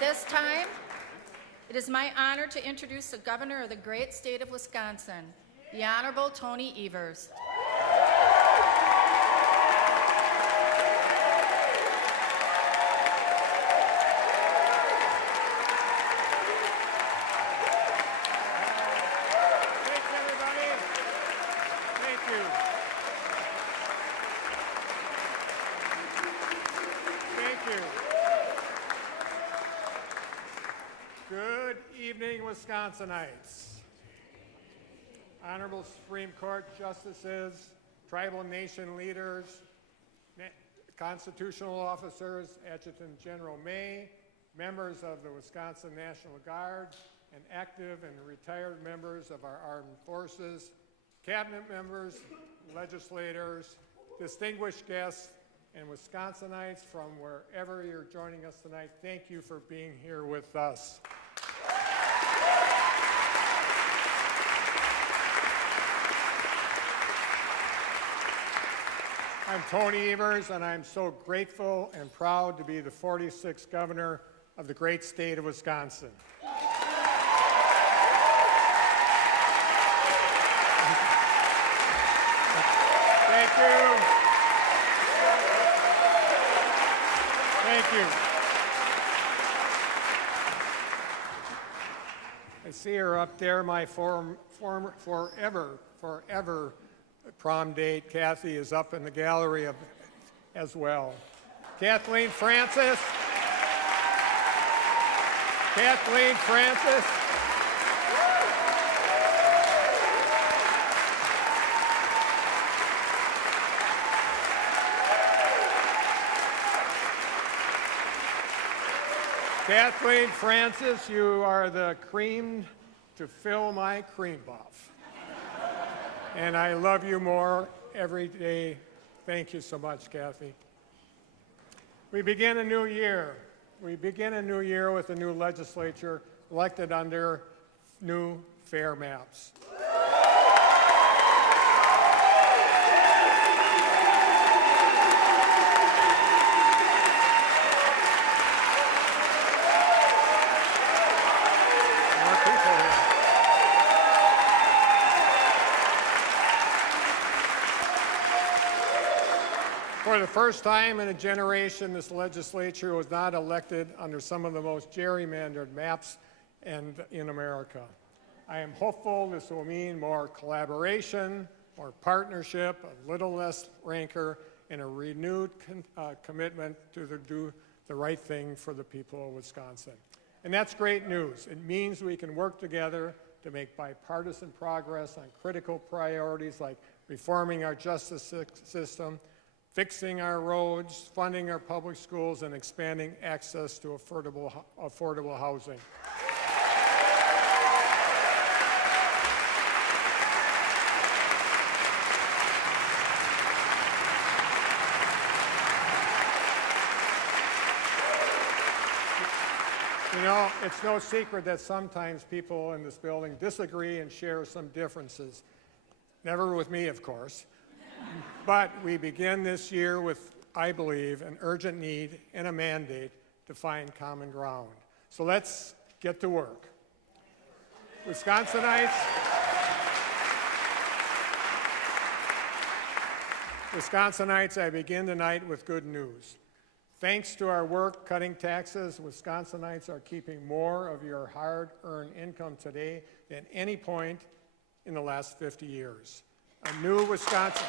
this time, it is my honor to introduce the Governor of the great state of Wisconsin, the Honorable Tony Evers. Thanks, everybody. Thank you. Thank you. Good evening, Wisconsinites. Honorable Supreme Court justices, tribal nation leaders, constitutional officers, Adjutant General May, members of the Wisconsin National Guard, and active and retired members of our armed forces, cabinet members, legislators, distinguished guests, and Wisconsinites from wherever you're joining us tonight, thank you for being here with us. I'm Tony Evers, and I'm so grateful and proud to be the 46th governor of the great state of Wisconsin. Thank you. Thank you. I see her up there, my forever prom date. Kathy is up in the gallery as well. Kathleen Francis. Kathleen Francis. Kathleen Francis, you are the cream to fill my cream puff. And I love you more every day. Thank you so much, Kathy. We begin a new year. We begin a new year with a new legislature elected under new fair maps. For the first time in a generation, this legislature was not elected under some of the most gerrymandered maps in America. I am hopeful this will mean more collaboration, more partnership, a little less rancor, and a renewed commitment to do the right thing for the people of Wisconsin. And that's great news. It means we can work together to make bipartisan progress on critical priorities like reforming our justice system, fixing our roads, funding our public schools, and expanding access to affordable housing. You know, it's no secret that sometimes people in this building disagree and share some differences. Never with me, of course. But we begin this year with, I believe, an urgent need and a mandate to find common ground. So let's get to work. Wisconsinites, I begin tonight with good news. Thanks to our work cutting taxes, Wisconsinites are keeping more of your hard-earned income today than any point in the last 50 years. A new Wisconsin.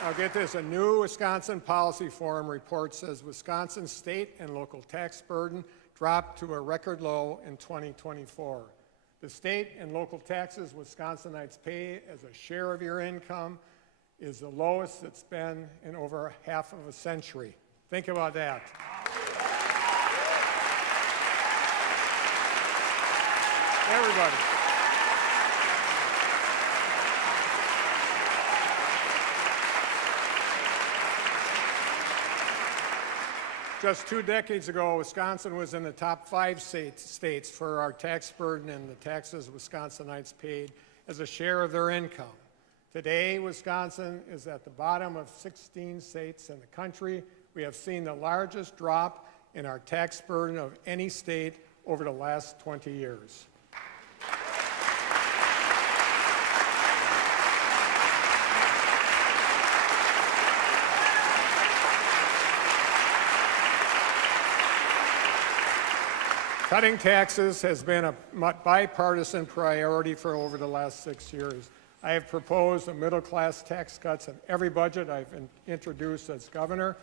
Now get this, a new Wisconsin Policy Forum report says Wisconsin's state and local tax burden dropped to a record low in 2024. The state and local taxes Wisconsinites pay as a share of your income is the lowest it's been in over half of a century. Think about that. Everybody. Just 2 decades ago, Wisconsin was in the top 5 states for our tax burden and the taxes Wisconsinites paid as a share of their income. Today, Wisconsin is at the bottom of 16 states in the country. We have seen the largest drop in our tax burden of any state over the last 20 years. Cutting taxes has been a bipartisan priority for over the last 6 years. I have proposed middle-class tax cuts in every budget I've introduced as governor,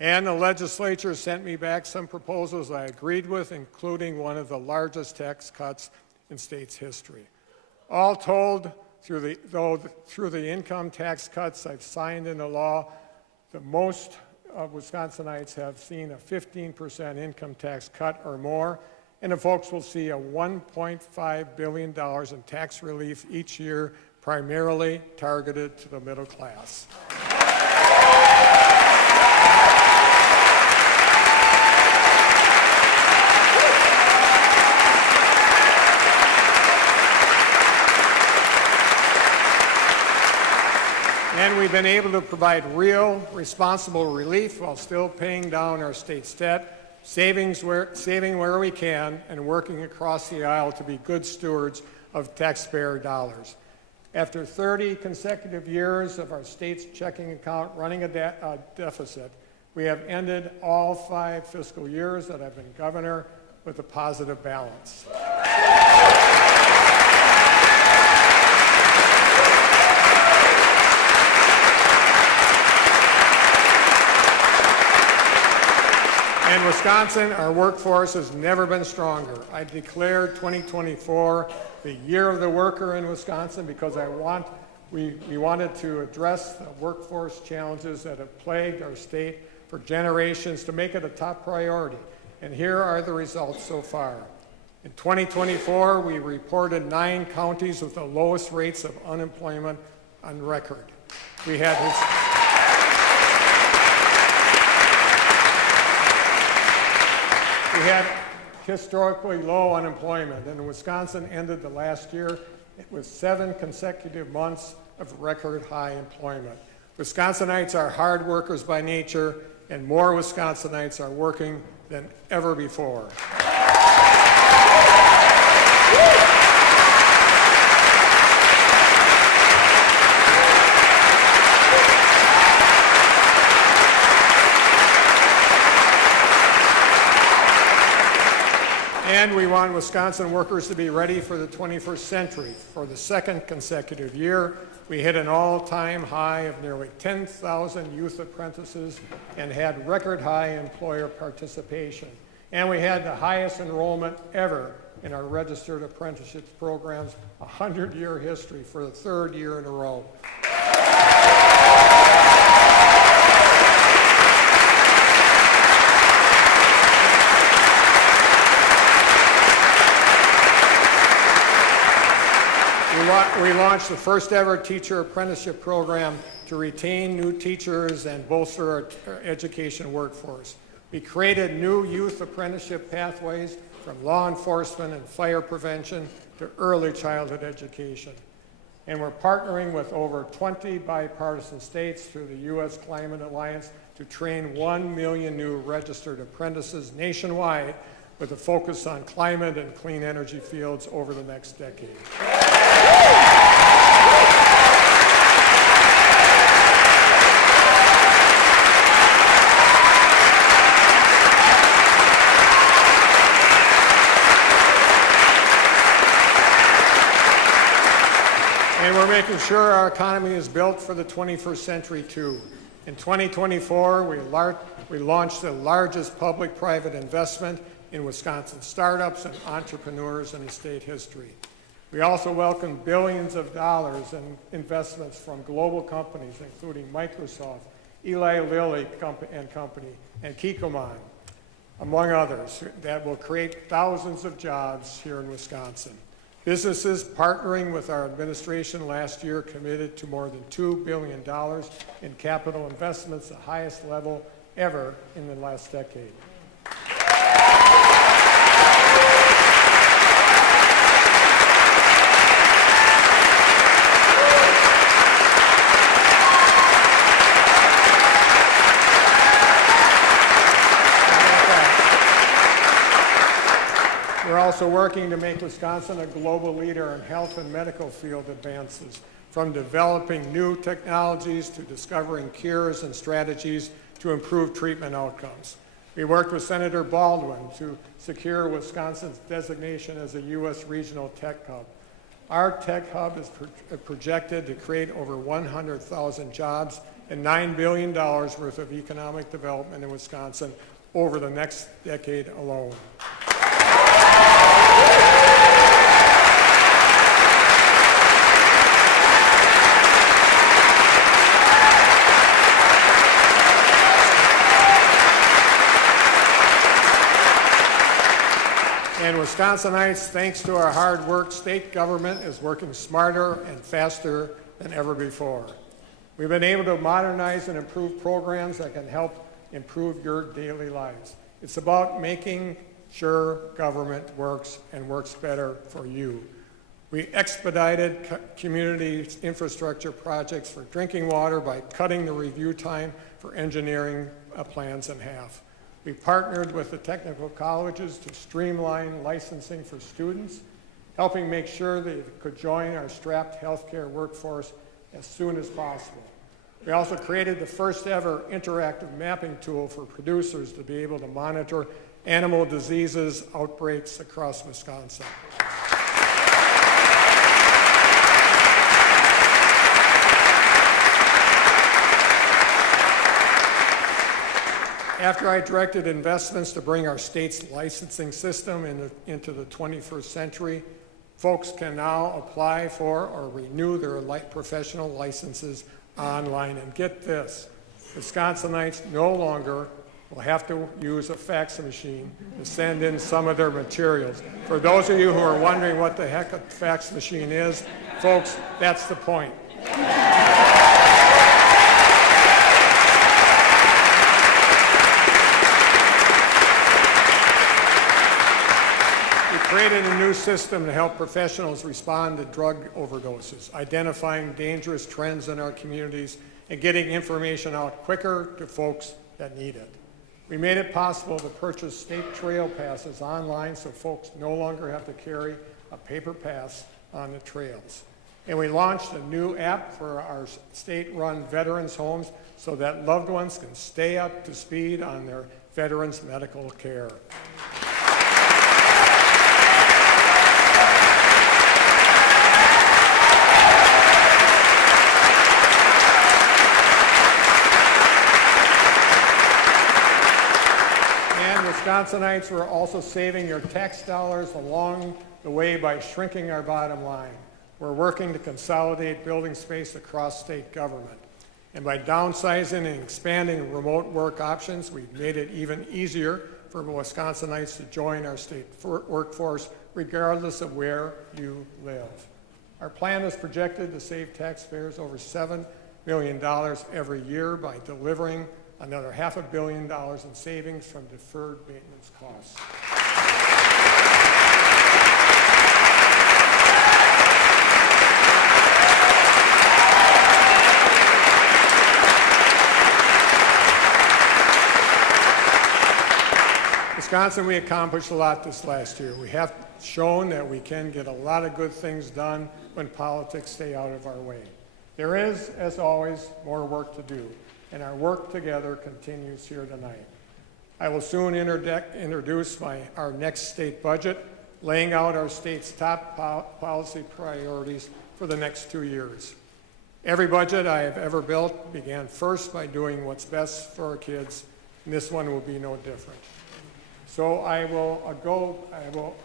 and the legislature sent me back some proposals I agreed with, including one of the largest tax cuts in state's history. All told, through the income tax cuts I've signed into law, the most Wisconsinites have seen a 15% income tax cut or more, and the folks will see a $1.5 billion in tax relief each year, primarily targeted to the middle class. And we've been able to provide real, responsible relief while still paying down our state's debt, saving where we can, and working across the aisle to be good stewards of taxpayer dollars. After 30 consecutive years of our state's checking account running a deficit, we have ended all 5 fiscal years that I've been governor with a positive balance. In Wisconsin, our workforce has never been stronger. I declared 2024 the year of the worker in Wisconsin because we wanted to address the workforce challenges that have plagued our state for generations to make it a top priority. And here are the results so far. In 2024, we reported 9 counties with the lowest rates of unemployment on record. We had historically low unemployment, and Wisconsin ended the last year with 7 consecutive months of record high employment. Wisconsinites are hard workers by nature, and more Wisconsinites are working than ever before. And we want Wisconsin workers to be ready for the 21st century. For the 2nd consecutive year, we hit an all-time high of nearly 10,000 youth apprentices and had record high employer participation. And we had the highest enrollment ever in our registered apprenticeship programs, a 100-year history for the 3rd year in a row. We launched the first ever teacher apprenticeship program to retain new teachers and bolster our education workforce. We created new youth apprenticeship pathways from law enforcement and fire prevention to early childhood education. And we're partnering with over 20 bipartisan states through the U.S. Climate Alliance to train 1 million new registered apprentices nationwide with a focus on climate and clean energy fields over the next decade. And we're making sure our economy is built for the 21st century, too. In 2024, we launched the largest public-private investment in Wisconsin startups and entrepreneurs in the state history. We also welcomed billions of dollars in investments from global companies, including Microsoft, Eli Lilly and Company, and Kikkoman, among others, that will create thousands of jobs here in Wisconsin. Businesses partnering with our administration last year committed to more than $2 billion in capital investments, the highest level ever in the last decade. We're also working to make Wisconsin a global leader in health and medical field advances, from developing new technologies to discovering cures and strategies to improve treatment outcomes. We worked with Senator Baldwin to secure Wisconsin's designation as a U.S. regional tech hub. Our tech hub is projected to create over 100,000 jobs and $9 billion worth of economic development in Wisconsin over the next decade alone. And Wisconsinites, thanks to our hard work, state government is working smarter and faster than ever before. We've been able to modernize and improve programs that can help improve your daily lives. It's about making sure government works and works better for you. We expedited community infrastructure projects for drinking water by cutting the review time for engineering plans in half. We partnered with the technical colleges to streamline licensing for students, helping make sure they could join our strapped healthcare workforce as soon as possible. We also created the first ever interactive mapping tool for producers to be able to monitor animal diseases outbreaks across Wisconsin. After I directed investments to bring our state's licensing system into the 21st century, folks can now apply for or renew their professional licenses online. And get this, Wisconsinites no longer will have to use a fax machine to send in some of their materials. For those of you who are wondering what the heck a fax machine is, folks, that's the point. Created a new system to help professionals respond to drug overdoses, identifying dangerous trends in our communities, and getting information out quicker to folks that need it. We made it possible to purchase state trail passes online so folks no longer have to carry a paper pass on the trails. And we launched a new app for our state-run veterans homes so that loved ones can stay up to speed on their veterans' medical care. Wisconsinites, we're also saving your tax dollars along the way by shrinking our bottom line. We're working to consolidate building space across state government. And by downsizing and expanding remote work options, we've made it even easier for Wisconsinites to join our state workforce regardless of where you live. Our plan is projected to save taxpayers over $7 million every year by delivering another $500 million in savings from deferred maintenance costs. Wisconsin, we accomplished a lot this last year. We have shown that we can get a lot of good things done when politics stay out of our way. There is, as always, more work to do, and our work together continues here tonight. I will soon introduce our next state budget, laying out our state's top policy priorities for the next 2 years. Every budget I have ever built began first by doing what's best for our kids, and this one will be no different. So I will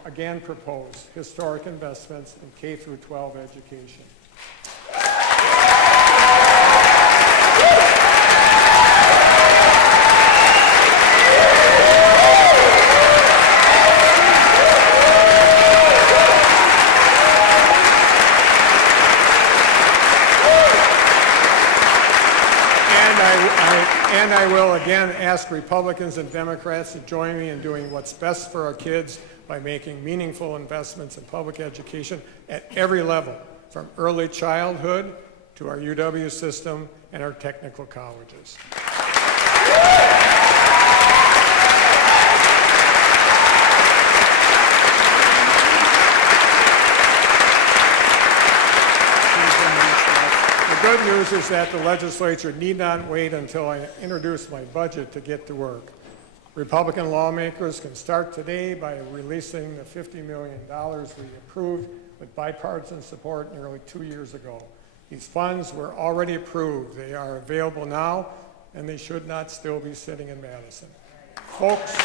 again propose historic investments in K-12 education. And I will again ask Republicans and Democrats to join me in doing what's best for our kids by making meaningful investments in public education at every level, from early childhood to our UW system and our technical colleges. is that the legislature need not wait until I introduce my budget to get to work. Republican lawmakers can start today by releasing the $50 million we approved with bipartisan support nearly 2 years ago. These funds were already approved. They are available now, and they should not still be sitting in Madison. Folks,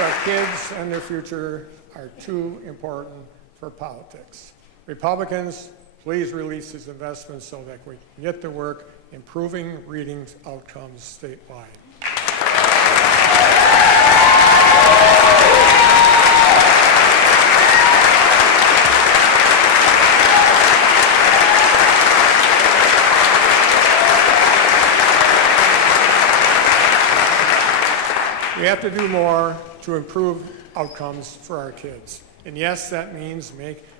our kids and their future are too important for politics. Republicans, please release these investments so that we can get to work improving reading outcomes statewide. We have to do more to improve outcomes for our kids. And yes, that means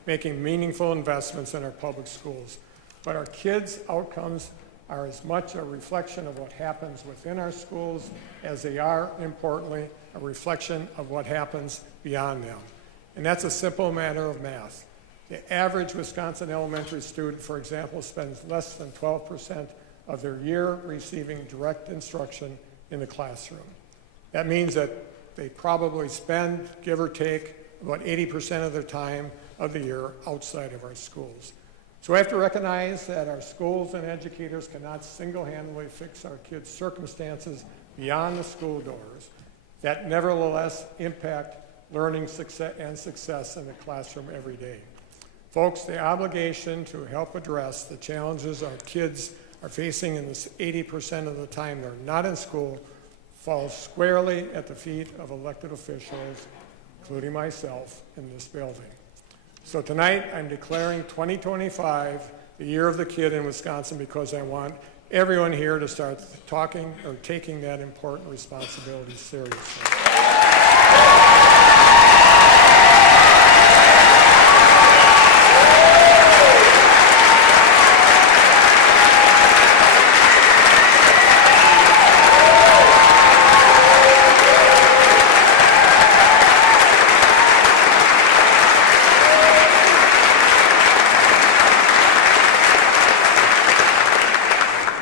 making meaningful investments in our public schools. But our kids' outcomes are as much a reflection of what happens within our schools as they are, importantly, a reflection of what happens beyond them. And that's a simple matter of math. The average Wisconsin elementary student, for example, spends less than 12% of their year receiving direct instruction in the classroom. That means that they probably spend, give or take, about 80% of their time of the year outside of our schools. So we have to recognize that our schools and educators cannot single-handedly fix our kids' circumstances beyond the school doors that nevertheless impact learning and success in the classroom every day. Folks, the obligation to help address the challenges our kids are facing in this 80% of the time they're not in school falls squarely at the feet of elected officials, including myself, in this building. So tonight, I'm declaring 2025 the year of the kid in Wisconsin because I want everyone here to start talking or taking that important responsibility seriously.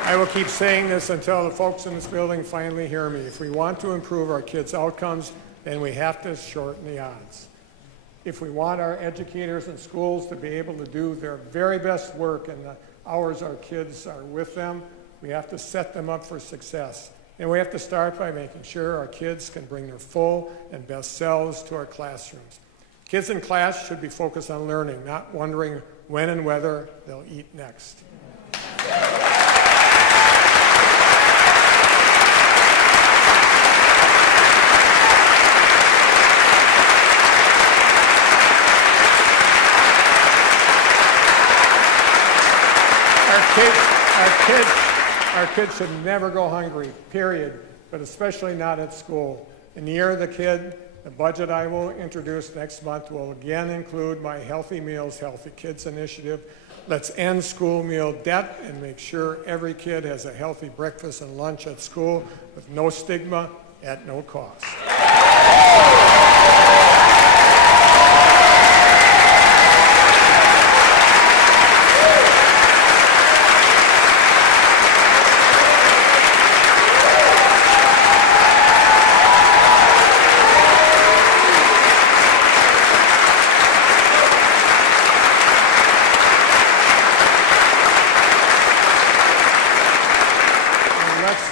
I will keep saying this until the folks in this building finally hear me. If we want to improve our kids' outcomes, then we have to shorten the odds. If we want our educators and schools to be able to do their very best work in the hours our kids are with them, we have to set them up for success. And we have to start by making sure our kids can bring their full and best selves to our classrooms. Kids in class should be focused on learning, not wondering when and whether they'll eat next. Our kids should never go hungry, period, but especially not at school. In the year of the kid, the budget I will introduce next month will again include my Healthy Meals, Healthy Kids initiative. Let's end school meal debt and make sure every kid has a healthy breakfast and lunch at school with no stigma at no cost.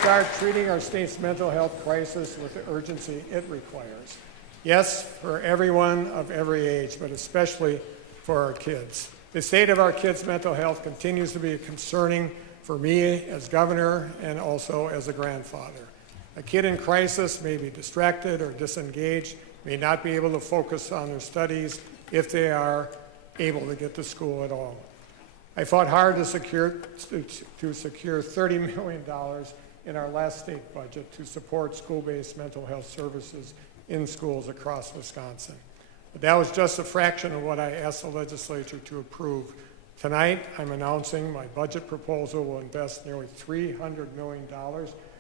Start treating our state's mental health crisis with the urgency it requires. Yes, for everyone of every age, but especially for our kids. The state of our kids' mental health continues to be concerning for me as governor and also as a grandfather. A kid in crisis may be distracted or disengaged, may not be able to focus on their studies if they are able to get to school at all. I fought hard to secure $30 million in our last state budget to support school-based mental health services in schools across Wisconsin. But that was just a fraction of what I asked the legislature to approve. Tonight, I'm announcing my budget proposal will invest nearly $300 million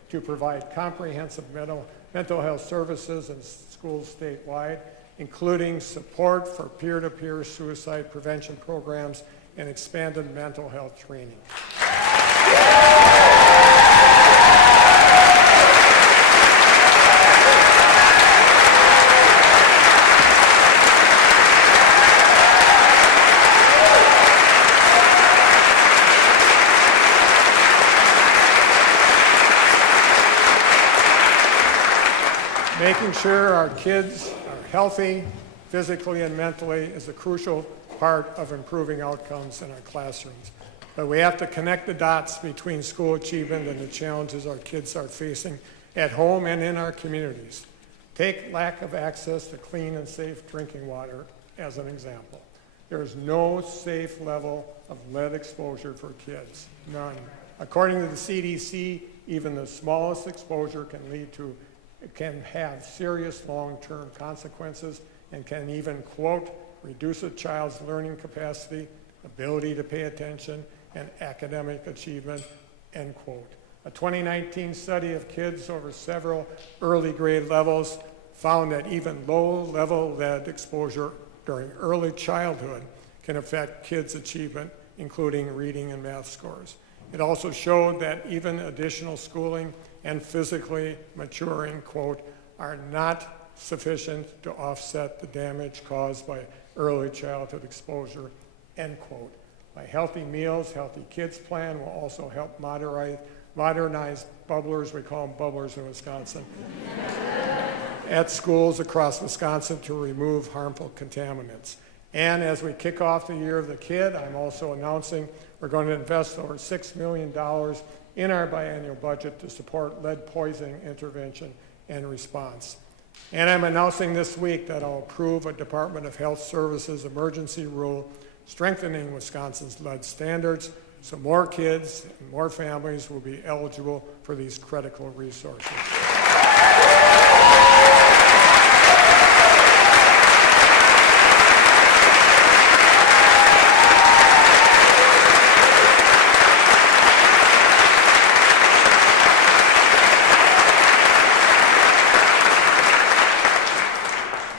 to provide comprehensive mental health services in schools statewide, including support for peer-to-peer suicide prevention programs and expanded mental health training. Making sure our kids are healthy, physically and mentally, is a crucial part of improving outcomes in our classrooms. But we have to connect the dots between school achievement and the challenges our kids are facing at home and in our communities. Take lack of access to clean and safe drinking water as an example. There is no safe level of lead exposure for kids, none. According to the CDC, even the smallest exposure can have serious long-term consequences and can even, quote, reduce a child's learning capacity, ability to pay attention, and academic achievement, end quote. A 2019 study of kids over several early grade levels found that even low-level lead exposure during early childhood can affect kids' achievement, including reading and math scores. It also showed that even additional schooling and physically maturing, quote, are not sufficient to offset the damage caused by early childhood exposure, end quote. My Healthy Meals, Healthy Kids plan will also help modernize bubblers, we call them bubblers in Wisconsin, at schools across Wisconsin to remove harmful contaminants. And as we kick off the Year of the Kid, I'm also announcing we're going to invest over $6 million in our biannual budget to support lead poisoning intervention and response. And I'm announcing this week that I'll approve a Department of Health Services emergency rule strengthening Wisconsin's lead standards so more kids and more families will be eligible for these critical resources.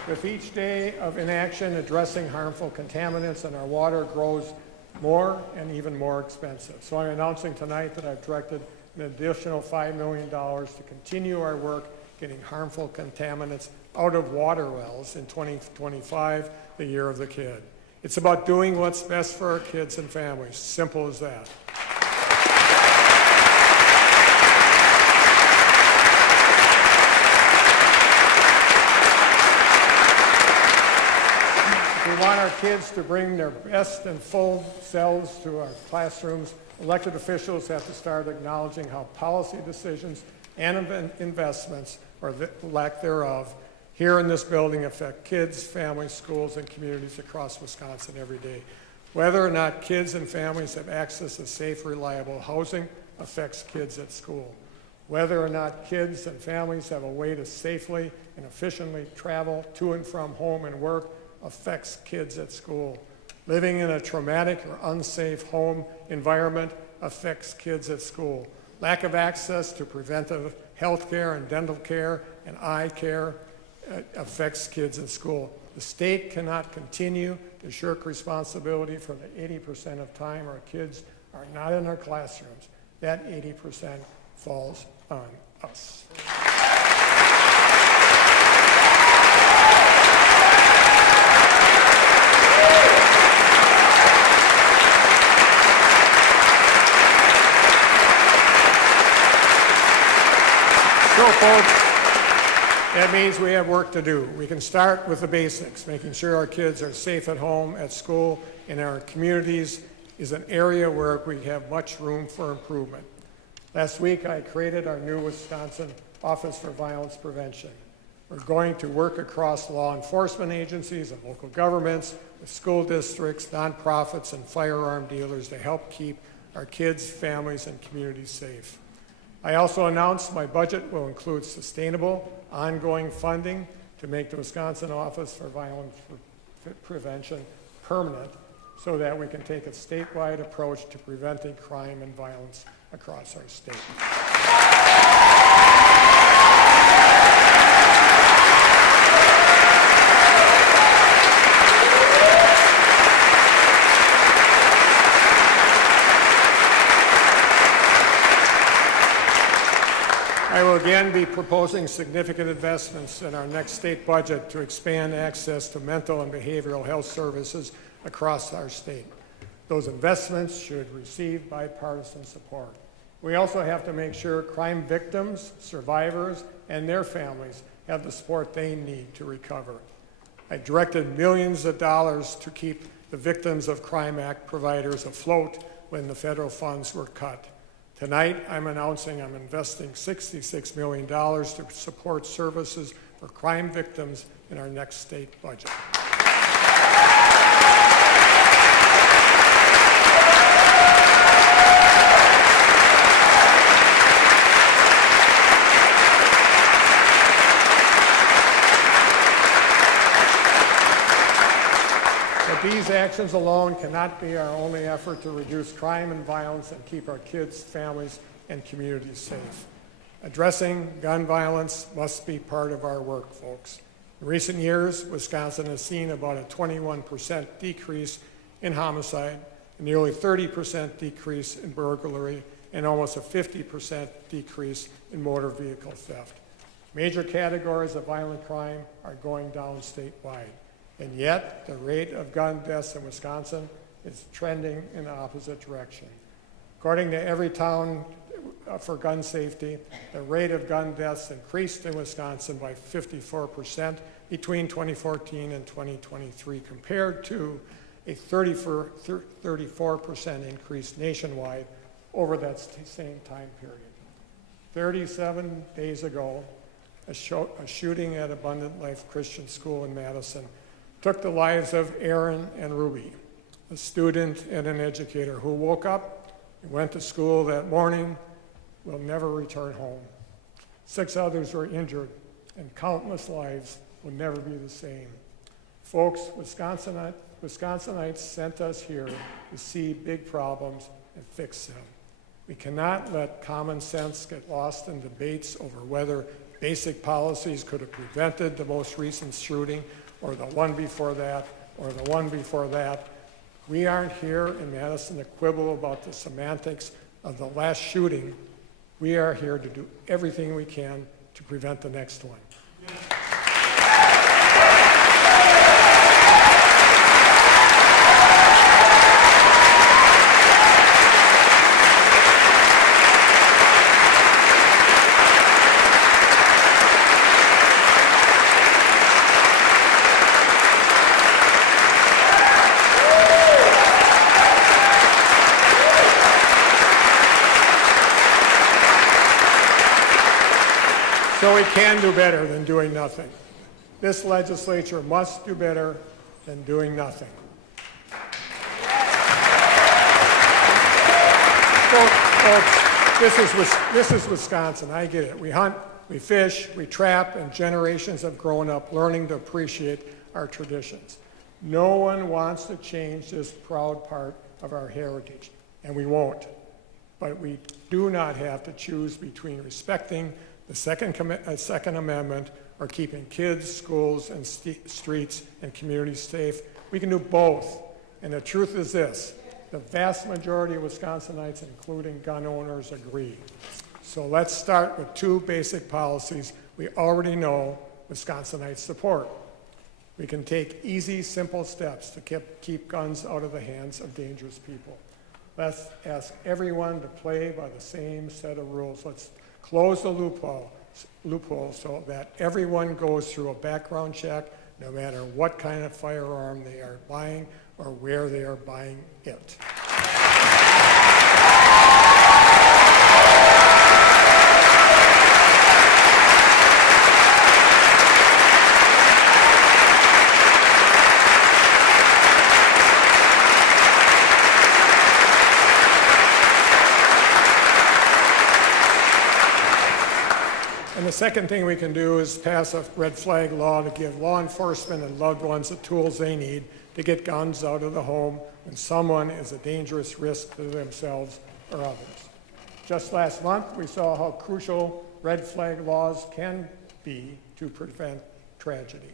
With each day of inaction, addressing harmful contaminants in our water grows more and even more expensive. So I'm announcing tonight that I've directed an additional $5 million to continue our work getting harmful contaminants out of water wells in 2025, the Year of the Kid. It's about doing what's best for our kids and families. Simple as that. We want our kids to bring their best and full selves to our classrooms. Elected officials have to start acknowledging how policy decisions and investments, or the lack thereof, here in this building affect kids, families, schools, and communities across Wisconsin every day. Whether or not kids and families have access to safe, reliable housing affects kids at school. Whether or not kids and families have a way to safely and efficiently travel to and from home and work affects kids at school. Living in a traumatic or unsafe home environment affects kids at school. Lack of access to preventive health care and dental care and eye care affects kids in school. The state cannot continue to shirk responsibility for the 80% of time our kids are not in our classrooms. That 80% falls on us. So, folks, that means we have work to do. We can start with the basics. Making sure our kids are safe at home, at school, in our communities is an area where we have much room for improvement. Last week, I created our new Wisconsin Office for Violence Prevention. We're going to work across law enforcement agencies and local governments, with school districts, nonprofits, and firearm dealers to help keep our kids, families, and communities safe. I also announced my budget will include sustainable, ongoing funding to make the Wisconsin Office for Violence Prevention permanent so that we can take a statewide approach to preventing crime and violence across our state. I will again be proposing significant investments in our next state budget to expand access to mental and behavioral health services across our state. Those investments should receive bipartisan support. We also have to make sure crime victims, survivors, and their families have the support they need to recover. I directed millions of dollars to keep the Victims of Crime Act providers afloat when the federal funds were cut. Tonight, I'm announcing I'm investing $66 million to support services for crime victims in our next state budget. But these actions alone cannot be our only effort to reduce crime and violence and keep our kids, families, and communities safe. Addressing gun violence must be part of our work, folks. In recent years, Wisconsin has seen about a 21% decrease in homicide, a nearly 30% decrease in burglary, and almost a 50% decrease in motor vehicle theft. Major categories of violent crime are going down statewide. And yet, the rate of gun deaths in Wisconsin is trending in the opposite direction. According to Everytown for Gun Safety, the rate of gun deaths increased in Wisconsin by 54% between 2014 and 2023, compared to a 34% increase nationwide over that same time period. 37 days ago, a shooting at Abundant Life Christian School in Madison took the lives of Aaron and Ruby, a student and an educator who woke up and went to school that morning, will never return home. 6 others were injured, and countless lives will never be the same. Folks, Wisconsinites sent us here to see big problems and fix them. We cannot let common sense get lost in debates over whether basic policies could have prevented the most recent shooting, or the one before that, or the one before that. We aren't here in Madison to quibble about the semantics of the last shooting. We are here to do everything we can to prevent the next one. So we can do better than doing nothing. This legislature must do better than doing nothing. Folks, this is Wisconsin. I get it. We hunt, we fish, we trap, and generations have grown up learning to appreciate our traditions. No one wants to change this proud part of our heritage, and we won't. But we do not have to choose between respecting the Second Amendment or keeping kids, schools, and streets and communities safe. We can do both. And the truth is this: the vast majority of Wisconsinites, including gun owners, agree. So let's start with 2 basic policies we already know Wisconsinites support. We can take easy, simple steps to keep guns out of the hands of dangerous people. Let's ask everyone to play by the same set of rules. Let's close the loophole so that everyone goes through a background check, no matter what kind of firearm they are buying or where they are buying it. And the second thing we can do is pass a red flag law to give law enforcement and loved ones the tools they need to get guns out of the home when someone is a dangerous risk to themselves or others. Just last month, we saw how crucial red flag laws can be to prevent tragedy.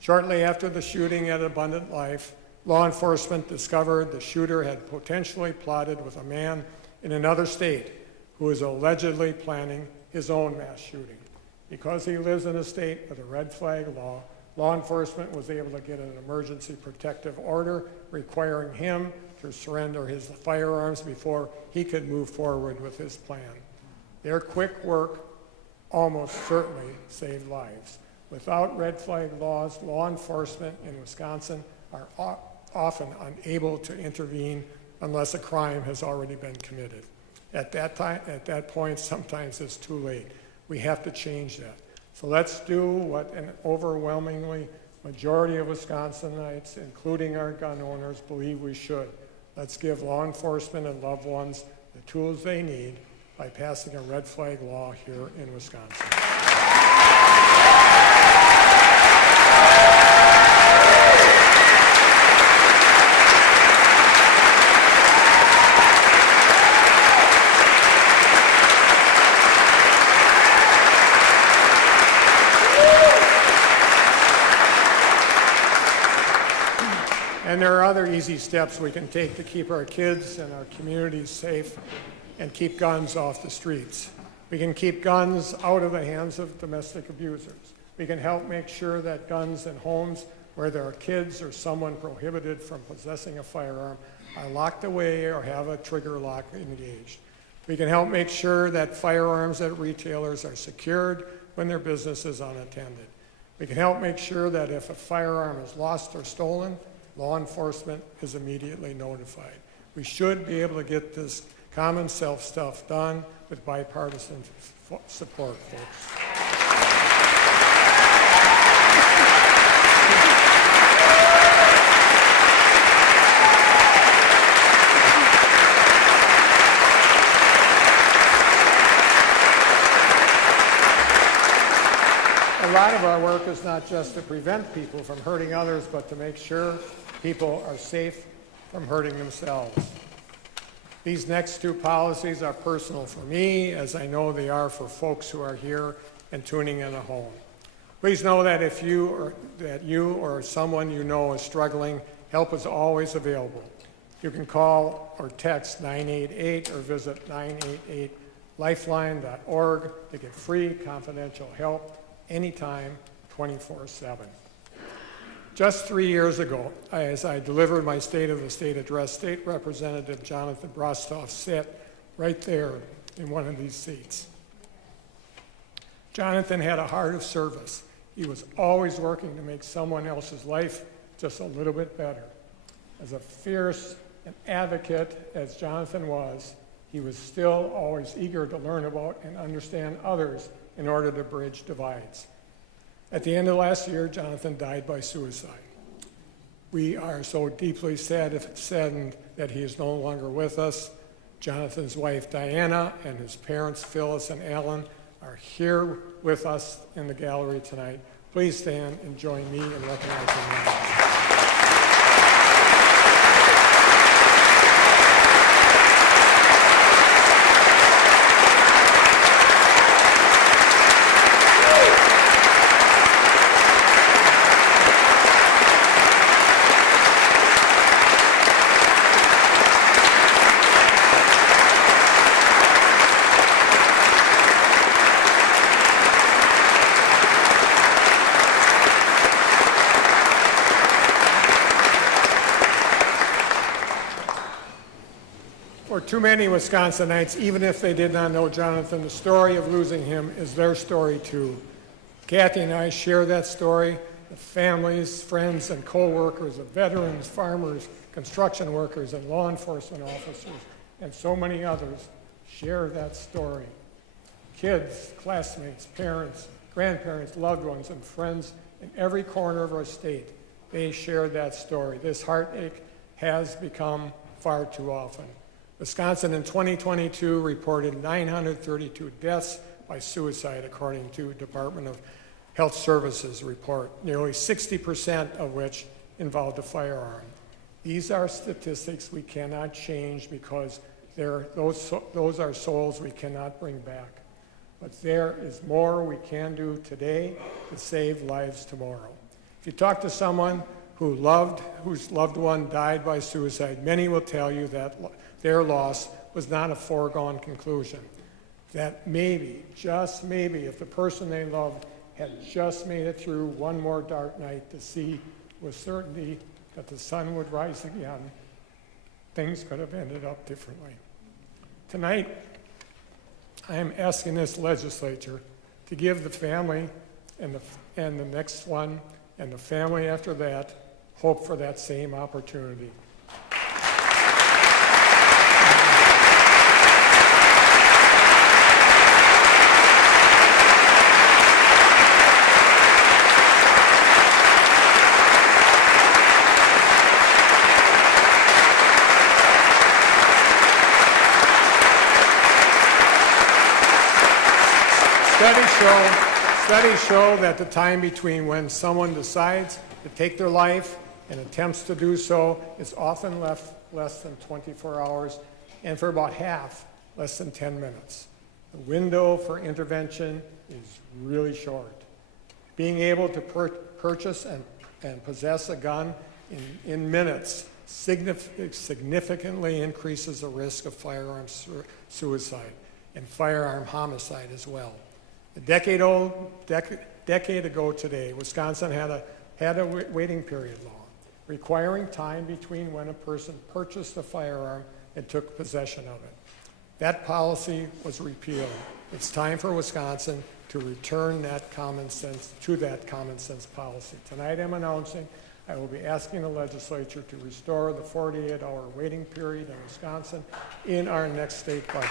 Shortly after the shooting at Abundant Life, law enforcement discovered the shooter had potentially plotted with a man in another state who was allegedly planning his own mass shooting. Because he lives in a state with a red flag law, law enforcement was able to get an emergency protective order requiring him to surrender his firearms before he could move forward with his plan. Their quick work almost certainly saved lives. Without red flag laws, law enforcement in Wisconsin are often unable to intervene unless a crime has already been committed. At that point, sometimes it's too late. We have to change that. So let's do what an overwhelmingly majority of Wisconsinites, including our gun owners, believe we should. Let's give law enforcement and loved ones the tools they need by passing a red flag law here in Wisconsin. And there are other easy steps we can take to keep our kids and our communities safe and keep guns off the streets. We can keep guns out of the hands of domestic abusers. We can help make sure that guns in homes where there are kids or someone prohibited from possessing a firearm are locked away or have a trigger lock engaged. We can help make sure that firearms at retailers are secured when their business is unattended. We can help make sure that if a firearm is lost or stolen, law enforcement is immediately notified. We should be able to get this common self stuff done with bipartisan support, folks. A lot of our work is not just to prevent people from hurting others, but to make sure people are safe from hurting themselves. These next two policies are personal for me, as I know they are for folks who are here and tuning in at home. Please know that if you or someone you know is struggling, help is always available. You can call or text 988 or visit 988lifeline.org to get free confidential help anytime, 24/7. Just 3 years ago, as I delivered my State of the State address, State Representative Jonathan Brostoff sat right there in one of these seats. Jonathan had a heart of service. He was always working to make someone else's life just a little bit better. As a fierce and advocate as Jonathan was, he was still always eager to learn about and understand others in order to bridge divides. At the end of last year, Jonathan died by suicide. We are so deeply saddened that he is no longer with us. Jonathan's wife, Diana, and his parents, Phyllis and Alan, are here with us in the gallery tonight. Please stand and join me in recognizing them. For too many Wisconsinites, even if they did not know Jonathan, the story of losing him is their story too. Kathy and I share that story. The families, friends, and co-workers of veterans, farmers, construction workers, and law enforcement officers, and so many others share that story. Kids, classmates, parents, grandparents, loved ones, and friends in every corner of our state, they share that story. This heartache has become far too often. Wisconsin in 2022 reported 932 deaths by suicide, according to Department of Health Services report, nearly 60% of which involved a firearm. These are statistics we cannot change because those are souls we cannot bring back. But there is more we can do today to save lives tomorrow. If you talk to someone whose loved one died by suicide, many will tell you that their loss was not a foregone conclusion. that maybe, just maybe, if the person they loved had just made it through one more dark night to see with certainty that the sun would rise again, things could have ended up differently. Tonight, I am asking this legislature to give the family and the next one and the family after that hope for that same opportunity. Studies show that the time between when someone decides to take their life and attempts to do so is often less than 24 hours, and for about half, less than 10 minutes. The window for intervention is really short. Being able to purchase and possess a gun in minutes significantly increases the risk of firearm suicide and firearm homicide as well. A decade ago today, Wisconsin had a waiting period law requiring time between when a person purchased a firearm and took possession of it. That policy was repealed. It's time for Wisconsin to return that common sense policy. Tonight I'm announcing I will be asking the legislature to restore the 48-hour waiting period in Wisconsin in our next state budget.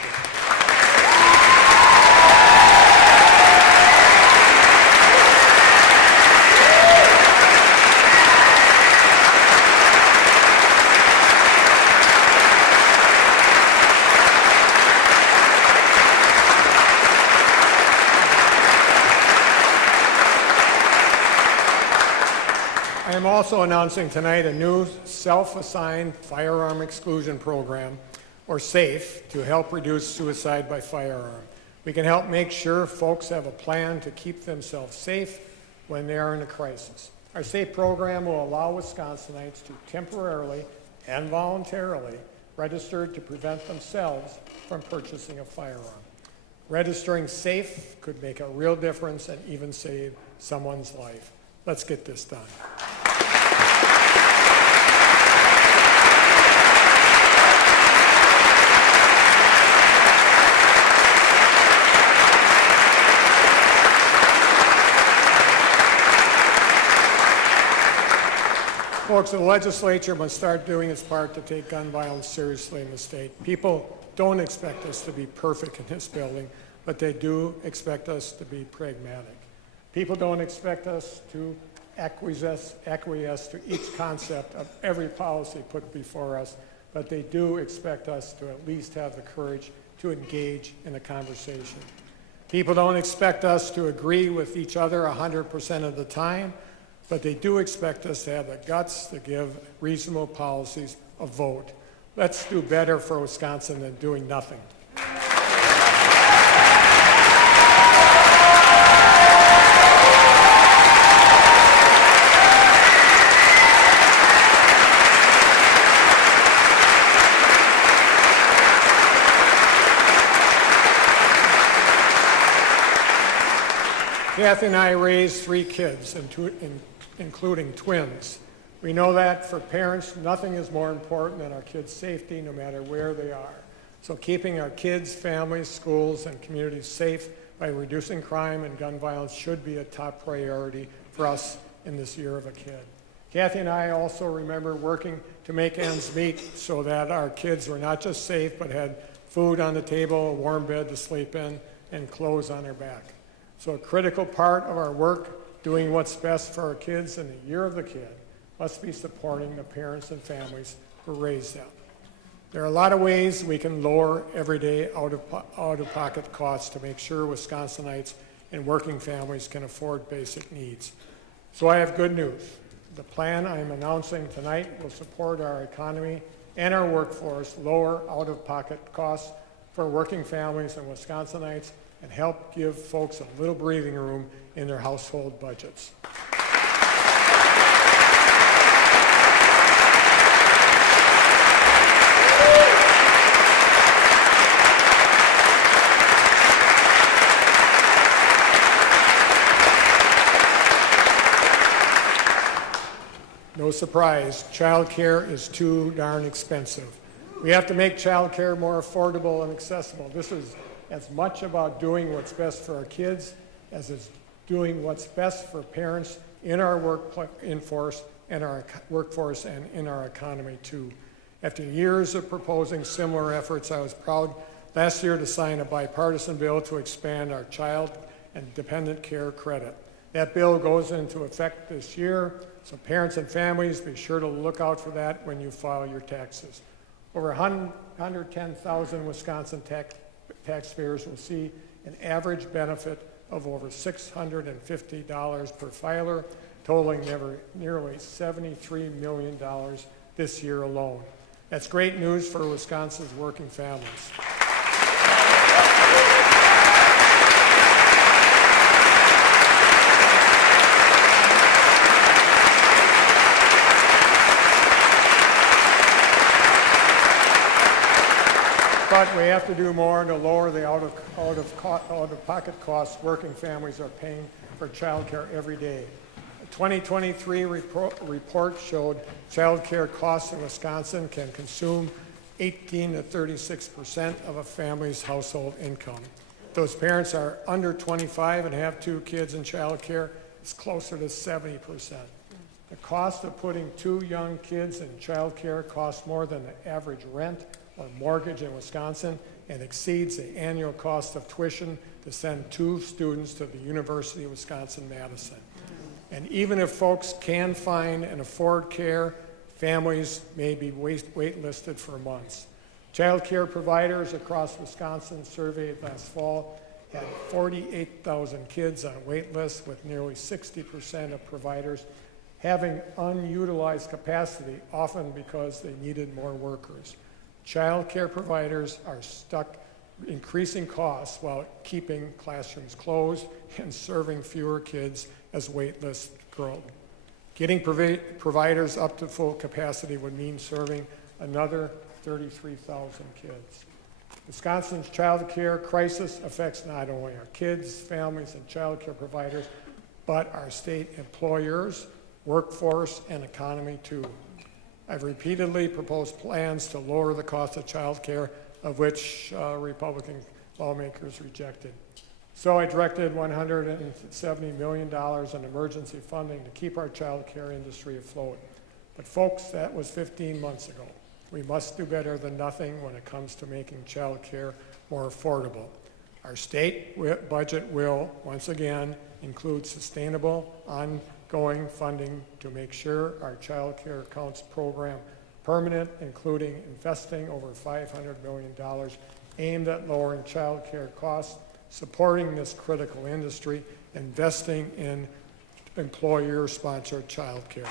I am also announcing tonight a new self-assigned firearm exclusion program, or SAFE, to help reduce suicide by firearm. We can help make sure folks have a plan to keep themselves safe when they are in a crisis. Our SAFE program will allow Wisconsinites to temporarily and voluntarily register to prevent themselves from purchasing a firearm. Registering SAFE could make a real difference and even save someone's life. Let's get this done. Folks, the legislature must start doing its part to take gun violence seriously in the state. People don't expect us to be perfect in this building, but they do expect us to be pragmatic. People don't expect us to acquiesce to each concept of every policy put before us, but they do expect us to at least have the courage to engage in a conversation. People don't expect us to agree with each other 100% of the time, but they do expect us to have the guts to give reasonable policies a vote. Let's do better for Wisconsin than doing nothing. Kathy and I raised 3 kids, including twins. We know that for parents, nothing is more important than our kids' safety, no matter where they are. So keeping our kids, families, schools, and communities safe by reducing crime and gun violence should be a top priority for us in this year of a kid. Kathy and I also remember working to make ends meet so that our kids were not just safe, but had food on the table, a warm bed to sleep in, and clothes on their back. So a critical part of our work doing what's best for our kids in the year of the kid must be supporting the parents and families who raise them. There are a lot of ways we can lower everyday out-of-pocket costs to make sure Wisconsinites and working families can afford basic needs. So I have good news. The plan I'm announcing tonight will support our economy and our workforce, lower out-of-pocket costs for working families and Wisconsinites, and help give folks a little breathing room in their household budgets. surprise, child care is too darn expensive. We have to make child care more affordable and accessible. This is as much about doing what's best for our kids as it's doing what's best for parents in our workforce and in our economy too. After years of proposing similar efforts, I was proud last year to sign a bipartisan bill to expand our child and dependent care credit. That bill goes into effect this year, so parents and families be sure to look out for that when you file your taxes. Over 110,000 Wisconsin taxpayers will see an average benefit of over $650 per filer, totaling nearly $73 million this year alone. That's great news for Wisconsin's working families. But we have to do more to lower the out-of-pocket costs working families are paying for child care every day. A 2023 report showed child care costs in Wisconsin can consume 18 to 36% of a family's household income. If those parents are under 25 and have 2 kids in child care, it's closer to 70%. The cost of putting 2 young kids in child care costs more than the average rent or mortgage in Wisconsin and exceeds the annual cost of tuition to send 2 students to the University of Wisconsin-Madison. And even if folks can find and afford care, families may be waitlisted for months. Child care providers across Wisconsin surveyed last fall had 48,000 kids on wait lists, with nearly 60% of providers having unutilized capacity, often because they needed more workers. Child care providers are stuck increasing costs while keeping classrooms closed and serving fewer kids as wait lists grow. Getting providers up to full capacity would mean serving another 33,000 kids. Wisconsin's child care crisis affects not only our kids, families, and child care providers, but our state employers, workforce, and economy too. I've repeatedly proposed plans to lower the cost of child care, of which Republican lawmakers rejected. So I directed $170 million in emergency funding to keep our child care industry afloat. But folks, that was 15 months ago. We must do better than nothing when it comes to making child care more affordable. Our state budget will, once again, include sustainable, ongoing funding to make sure our child care accounts program permanent, including investing over $500 million aimed at lowering child care costs, supporting this critical industry, investing in employer-sponsored child care.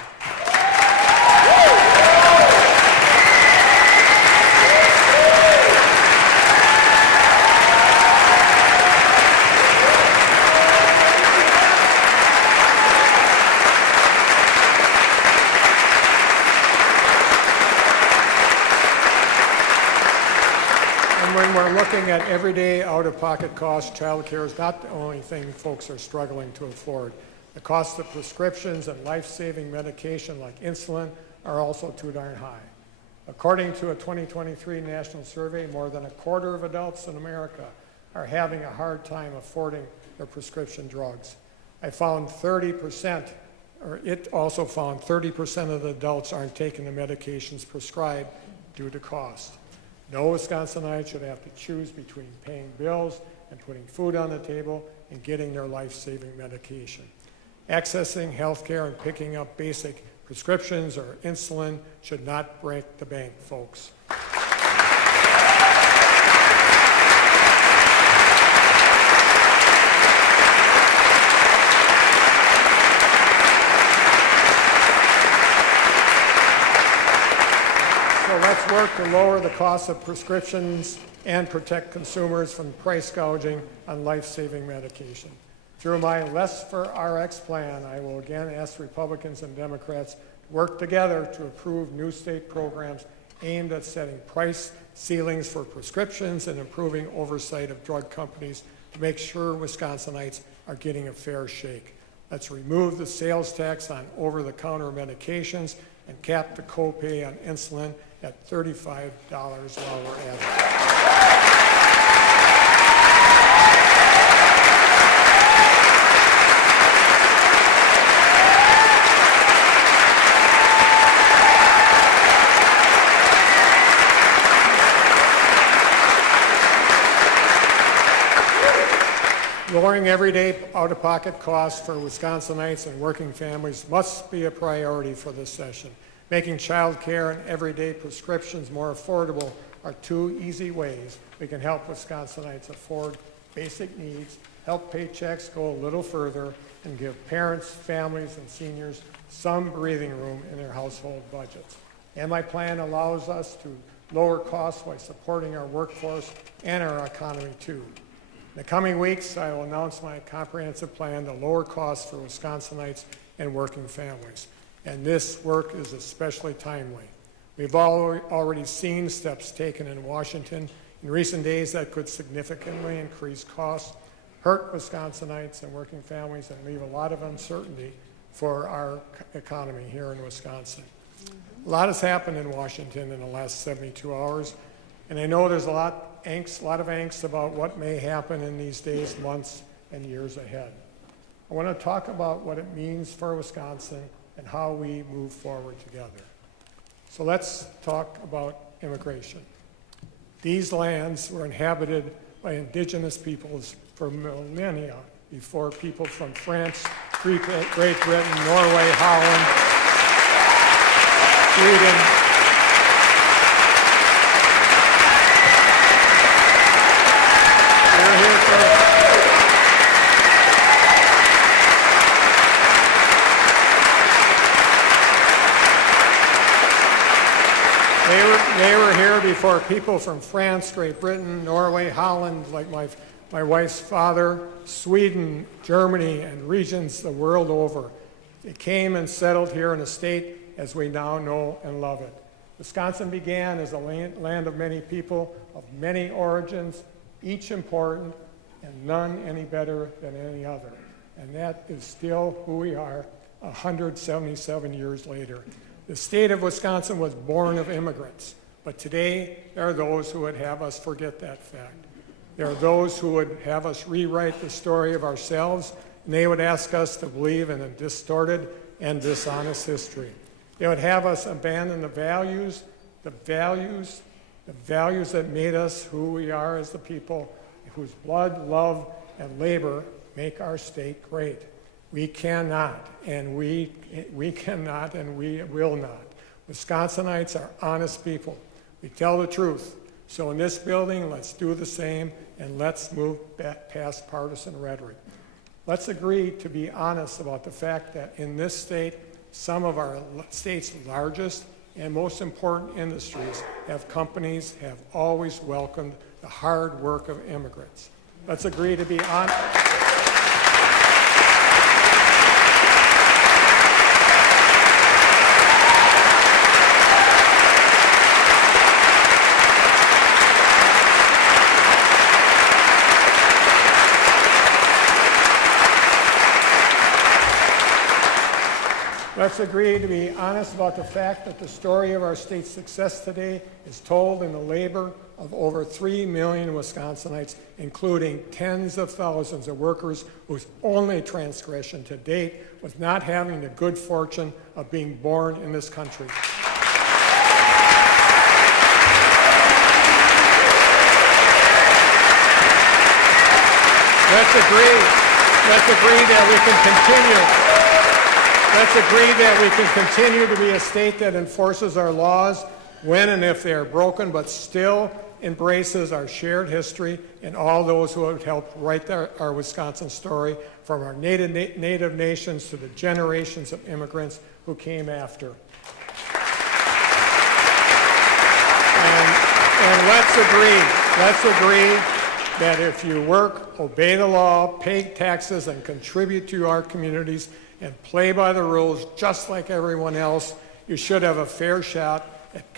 When we're looking at everyday out-of-pocket costs, child care is not the only thing folks are struggling to afford. The cost of prescriptions and life-saving medication like insulin are also too darn high. According to a 2023 national survey, more than a quarter of adults in America are having a hard time affording their prescription drugs. It also found 30% of the adults aren't taking the medications prescribed due to cost. No Wisconsinite should have to choose between paying bills and putting food on the table and getting their life-saving medication. Accessing health care and picking up basic prescriptions or insulin should not break the bank, folks. So let's work to lower the cost of prescriptions and protect consumers from price gouging on life-saving medication. Through my Less for RX plan, I will again ask Republicans and Democrats to work together to approve new state programs aimed at setting price ceilings for prescriptions and improving oversight of drug companies to make sure Wisconsinites are getting a fair shake. Let's remove the sales tax on over-the-counter medications and cap the copay on insulin at $35 while we're at it. Lowering everyday out-of-pocket costs for Wisconsinites and working families must be a priority for this session. Making child care and everyday prescriptions more affordable are two easy ways we can help Wisconsinites afford basic needs, help paychecks go a little further, and give parents, families, and seniors some breathing room in their household budgets. And my plan allows us to lower costs while supporting our workforce and our economy too. In the coming weeks, I will announce my comprehensive plan to lower costs for Wisconsinites and working families. And this work is especially timely. We've already seen steps taken in Washington in recent days that could significantly increase costs, hurt Wisconsinites and working families, and leave a lot of uncertainty for our economy here in Wisconsin. A lot has happened in Washington in the last 72 hours, and I know there's a lot of angst about what may happen in these days, months, and years ahead. I want to talk about what it means for Wisconsin and how we move forward together. So let's talk about immigration. These lands were inhabited by indigenous peoples for millennia before people from France, Great Britain, Norway, Holland, Sweden, They were here before people from France, Great Britain, Norway, Holland, like my wife's father, Sweden, Germany, and regions the world over. They came and settled here in a state as we now know and love it. Wisconsin began as a land of many people, of many origins, each important, and none any better than any other. And that is still who we are 177 years later. The state of Wisconsin was born of immigrants, but today there are those who would have us forget that fact. There are those who would have us rewrite the story of ourselves, and they would ask us to believe in a distorted and dishonest history. They would have us abandon the values that made us who we are as the people whose blood, love, and labor make our state great. We cannot, and we will not. Wisconsinites are honest people. We tell the truth. So in this building, let's do the same, and let's move past partisan rhetoric. Let's agree to be honest about the fact that in this state, some of our state's largest and most important industries have always welcomed the hard work of immigrants. Let's agree to be honest. Let's agree to be honest about the fact that the story of our state's success today is told in the labor of over 3 million Wisconsinites, including tens of thousands of workers whose only transgression to date was not having the good fortune of being born in this country. Let's agree that we can continue to be a state that enforces our laws when and if they are broken, but still embraces our shared history and all those who have helped write our Wisconsin story, from our native nations to the generations of immigrants who came after. And let's agree that if you work, obey the law, pay taxes, and contribute to our communities, and play by the rules just like everyone else, you should have a fair shot at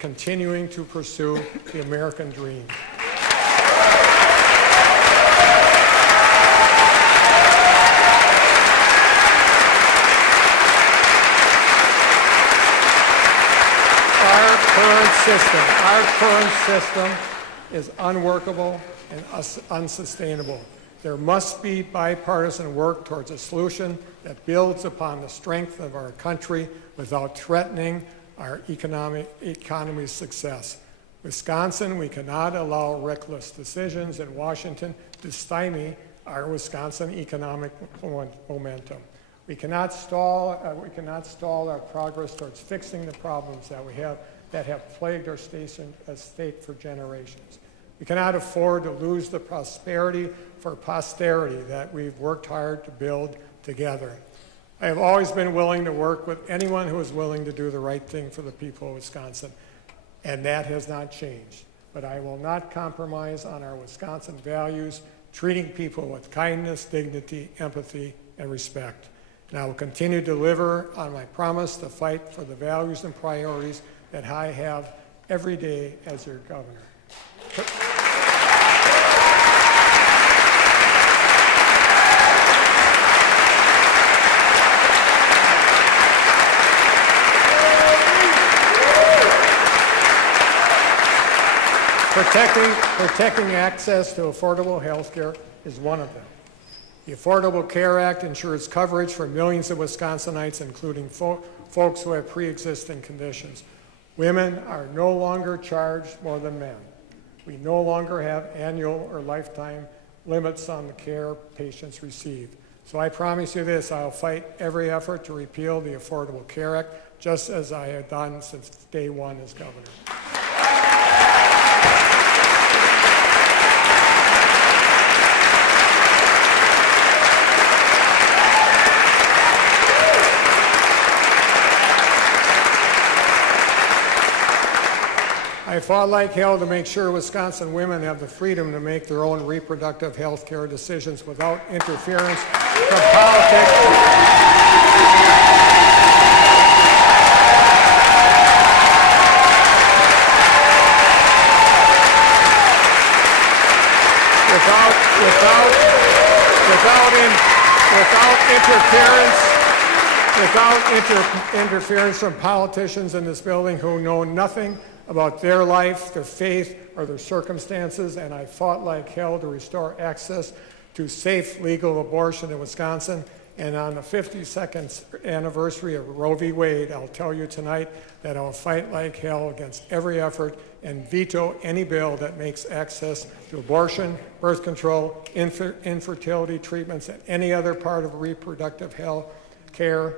continuing to pursue the American dream. system is unworkable and unsustainable. There must be bipartisan work towards a solution that builds upon the strength of our country without threatening our economy's success. Wisconsin, we cannot allow reckless decisions in Washington to stymie our Wisconsin economic momentum. We cannot stall our progress towards fixing the problems that have plagued our state for generations. We cannot afford to lose the prosperity for posterity that we've worked hard to build together. I have always been willing to work with anyone who is willing to do the right thing for the people of Wisconsin, and that has not changed. But I will not compromise on our Wisconsin values, treating people with kindness, dignity, empathy, and respect. And I will continue to deliver on my promise to fight for the values and priorities that I have every day as your governor. Protecting access to affordable health care is one of them. The Affordable Care Act ensures coverage for millions of Wisconsinites, including folks who have pre-existing conditions. Women are no longer charged more than men. We no longer have annual or lifetime limits on the care patients receive. So I promise you this, I'll fight every effort to repeal the Affordable Care Act, just as I have done since day one as governor. I fought like hell to make sure Wisconsin women have the freedom to make their own reproductive health care decisions without interference from politics. Without interference from politicians in this building who know nothing about their life, their faith, or their circumstances, and I fought like hell to restore access to safe, legal abortion in Wisconsin. And on the 52nd anniversary of Roe v. Wade, I'll tell you tonight that I'll fight like hell against every effort and veto any bill that makes access to abortion, birth control, infertility treatments, and any other part of reproductive health care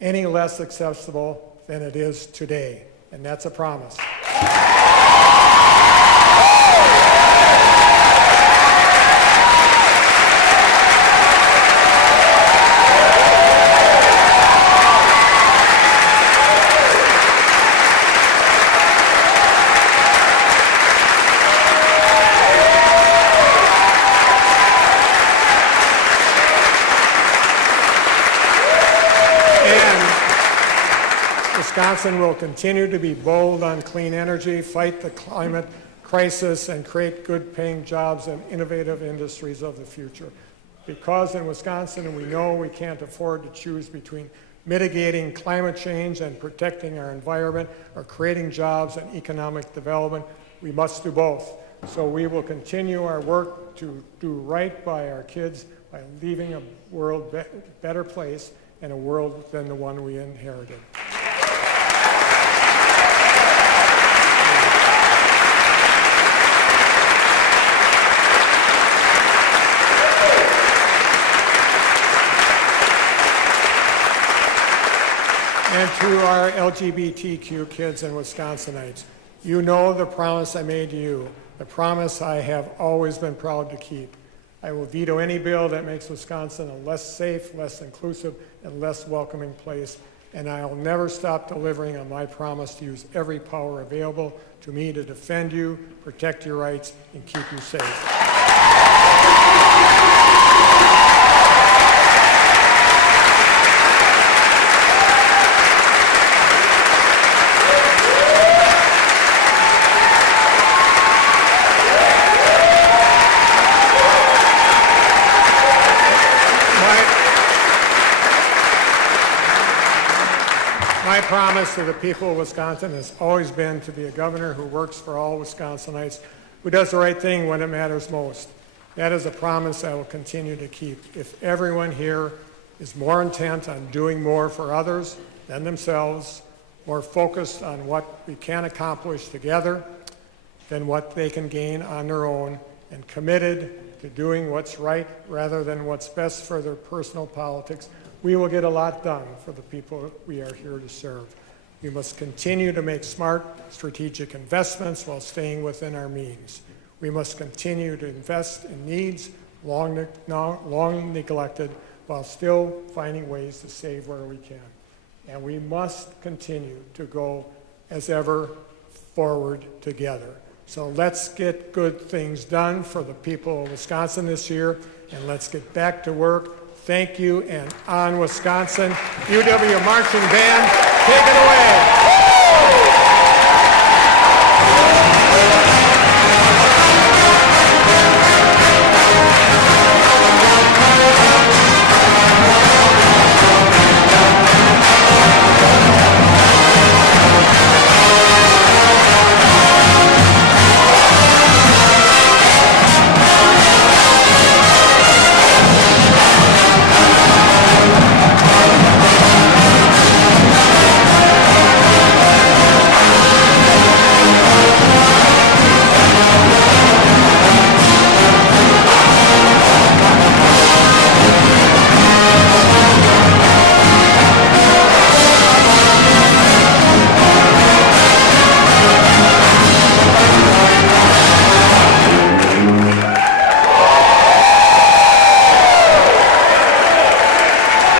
any less accessible than it is today. And that's a promise. Wisconsin will continue to be bold on clean energy, fight the climate crisis, and create good-paying jobs and innovative industries of the future. Because in Wisconsin, we know we can't afford to choose between mitigating climate change and protecting our environment or creating jobs and economic development, we must do both. So we will continue our work to do right by our kids by leaving a world better place and a world than the one we inherited. And to our LGBTQ kids and Wisconsinites, you know the promise I made to you, the promise I have always been proud to keep. I will veto any bill that makes Wisconsin a less safe, less inclusive, and less welcoming place, and I'll never stop delivering on my promise to use every power available to me to defend you, protect your rights, and keep you safe. My my promise to the people of Wisconsin has always been to be a governor who works for all Wisconsinites, who does the right thing when it matters most. That is a promise I will continue to keep. If everyone here is more intent on doing more for others than themselves, more focused on what we can accomplish together than what they can gain on their own, and committed to doing what's right rather than what's best for their personal politics, we will get a lot done for the people we are here to serve. We must continue to make smart, strategic investments while staying within our means. We must continue to invest in needs long neglected while still finding ways to save where we can. And we must continue to go as ever forward together. So let's get good things done for the people of Wisconsin this year, and let's get back to work. Thank you, and on Wisconsin. UW Marching Band, take it away.